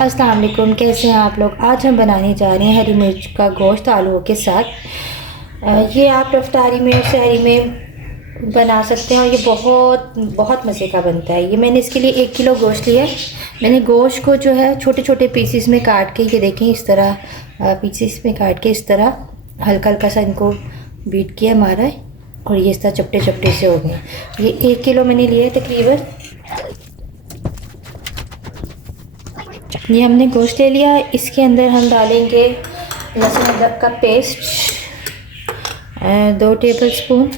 अस्सलाम वालेकुम, कैसे हैं आप लोग। आज हम बनाने जा रहे हैं हरी मिर्च का गोश्त आलूओं के साथ। ये आप रफ्तारी में शहरी में बना सकते हैं और ये बहुत बहुत मज़े का बनता है। ये मैंने इसके लिए 1 किलो गोश्त लिया है। मैंने गोश्त को जो है छोटे छोटे पीसीस में काट के, ये देखें इस तरह पीसीस में काट के इस तरह हल्का हल्का सा इनको बीट किया मारा है और ये इस तरह चपटे चपटे से हो गए। ये 1 किलो मैंने लिया है तकरीबन। ये हमने गोश्त ले लिया। इसके अंदर हम डालेंगे लहसुन अदरक का पेस्ट 2 टेबलस्पून,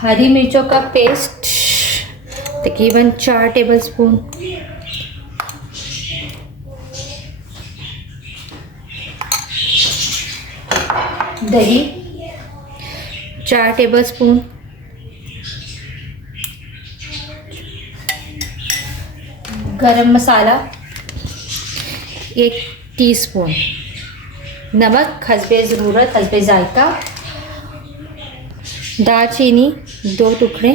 हरी मिर्चों का पेस्ट तकरीबन 4 टेबलस्पून, दही 4 टेबलस्पून, गरम मसाला 1 टीस्पून, नमक हस्बे ज़रूरत हस्बे जायका, दालचीनी 2 टुकड़े,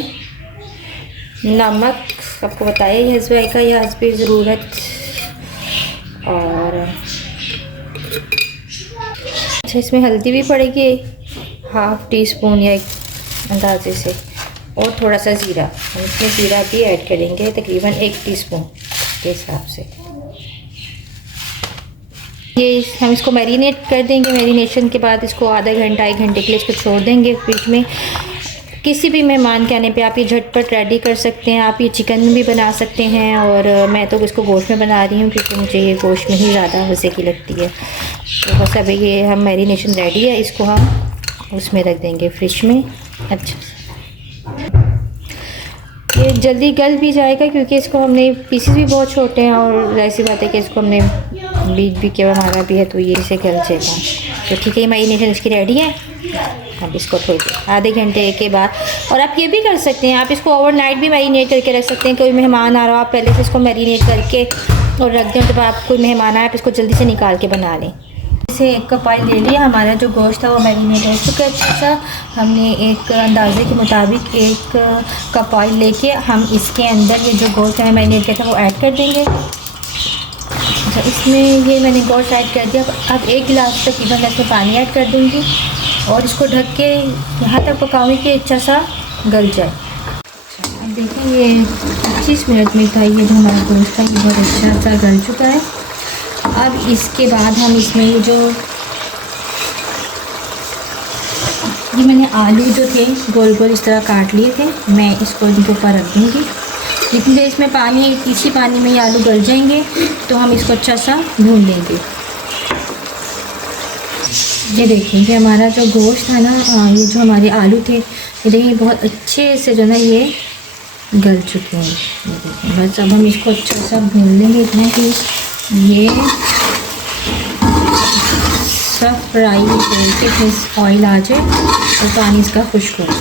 नमक आपको बताया ये हस्बे जायका या हस्बे ज़रूरत, और अच्छा इसमें हल्दी भी पड़ेगी 1/2 टीस्पून या 1 अंदाजे से, और थोड़ा सा ज़ीरा। हम इसमें ज़ीरा भी ऐड करेंगे तकरीबन 1 टीस्पून के हिसाब से। ये हम इसको मैरिनेट कर देंगे। मैरिनेशन के बाद इसको आधा घंटा 1 घंटे के लिए इसको छोड़ देंगे फ्रिज में। किसी भी मेहमान के आने पे आप ये झटपट रेडी कर सकते हैं। आप ये चिकन में भी बना सकते हैं, और मैं तो इसको गोश्त में बना रही हूँ क्योंकि मुझे ये गोश्त में ही ज़्यादा मज़े की लगती है। तो बस अभी ये हम मैरिनेशन रेडी है, इसको हम उसमें रख देंगे फ्रिज में। अच्छा ये जल्दी गल भी जाएगा क्योंकि इसको हमने पीसेस भी बहुत छोटे हैं, और ऐसी बात है कि इसको हमने बीट भी किया हमारा भी है, तो ये इसे गल जाएगा। तो ठीक है, मैरिनेशन इसकी रेडी है। अब इसको थोड़ी देर आधे घंटे के बाद, और आप ये भी कर सकते हैं, आप इसको ओवरनाइट भी मैरिनेट करके रख सकते हैं। कोई मेहमान आ रहा हो, आप पहले से इसको मैरिनेट करके और रख दें, जब आप कोई मेहमान आए आप इसको जल्दी से निकाल के बना लें। इसे 1 कप ऑयल ले लिया। हमारा जो गोश्त था वो मैरिनेट हो चुका है अच्छा सा। हमने एक अंदाजे के मुताबिक 1 कप ऑयल लेके हम इसके अंदर ये जो गोश्त है मैरिनेट किया था वो ऐड कर देंगे। अच्छा इसमें ये मैंने गोश्त ऐड कर दिया। अब 1 गिलास तकरीबन इसमें पानी ऐड कर दूँगी और इसको ढक के यहाँ तक पकाऊँगी कि अच्छा सा गल जाए। अब देखें ये 25 मिनट में था ये जो हमारा गोश्त था, ये बहुत अच्छा सा गल चुका है। अब इसके बाद हम इसमें ये मैंने आलू जो थे गोल गोल इस तरह काट लिए थे, मैं इसको इनके ऊपर रख दूँगी। जितनी देर इसमें पानी, इसी पानी में ये आलू गल जाएंगे तो हम इसको अच्छा सा भून लेंगे। ये देखिए कि हमारा जो गोश्त था ना, ये जो हमारे आलू थे, ये देखिए बहुत अच्छे से जो ना ये गल चुके हैं। ये देखिए बस अब हम इसको अच्छा सा भून लेंगे इतना कि ये सब फ्राई करके फिर ऑयल आ जाए और पानी इसका खुश्क हो जाए।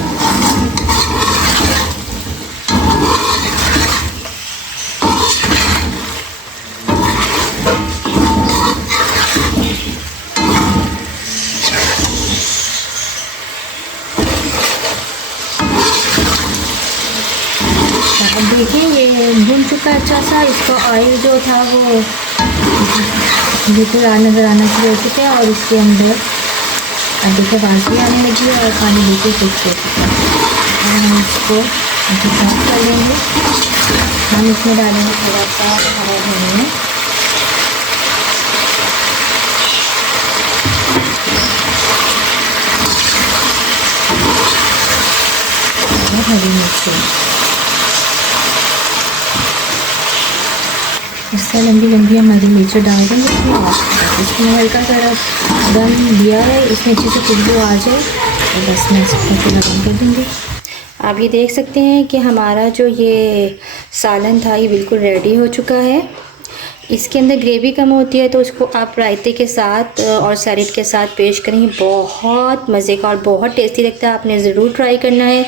अब देखिए ये भून चुका अच्छा सा। इसका ऑयल जो था वो बिल्कुल नज़र आना शुरू हो चुका है, और इसके अंदर अब देखो बाँस भी आने लगी है और पानी बिल्कुल फिक्स हो चुका है। और हम इसको साफ कर लेंगे। हम इसमें डालेंगे थोड़ा सा हरा धनिया, हरी मिर्च। इस तरह लंबी लंबी हमारी मिर्च डाल देंगे इसमें, और इसमें हल्का सा दम दिया है, इसमें अच्छी से खुशबू आ जाए और बस मैं इसको पूरा बंद कर दूँगी। आप ये देख सकते हैं कि हमारा जो ये सालन था ये बिल्कुल रेडी हो चुका है। इसके अंदर ग्रेवी कम होती है तो उसको आप रायते के साथ और सैलेड के साथ पेश करें, बहुत मज़े का और बहुत टेस्टी लगता है। आपने ज़रूर ट्राई करना है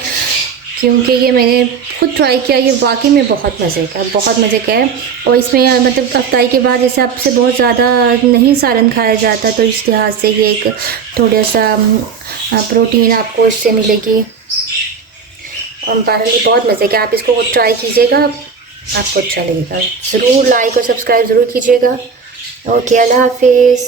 क्योंकि ये मैंने खुद ट्राई किया, ये वाकई में बहुत मज़े का है। और इसमें मतलब अफ्तारी के बाद जैसे आपसे बहुत ज़्यादा नहीं सालन खाया जाता, तो इस लिहाज से ये एक थोड़ा सा प्रोटीन आपको इससे मिलेगी। और बाहर बहुत मज़े का, आप इसको ट्राई कीजिएगा। आपको अच्छा लगेगा। ज़रूर लाइक और सब्सक्राइब ज़रूर कीजिएगा। ओके, अल्लाह हाफिज़।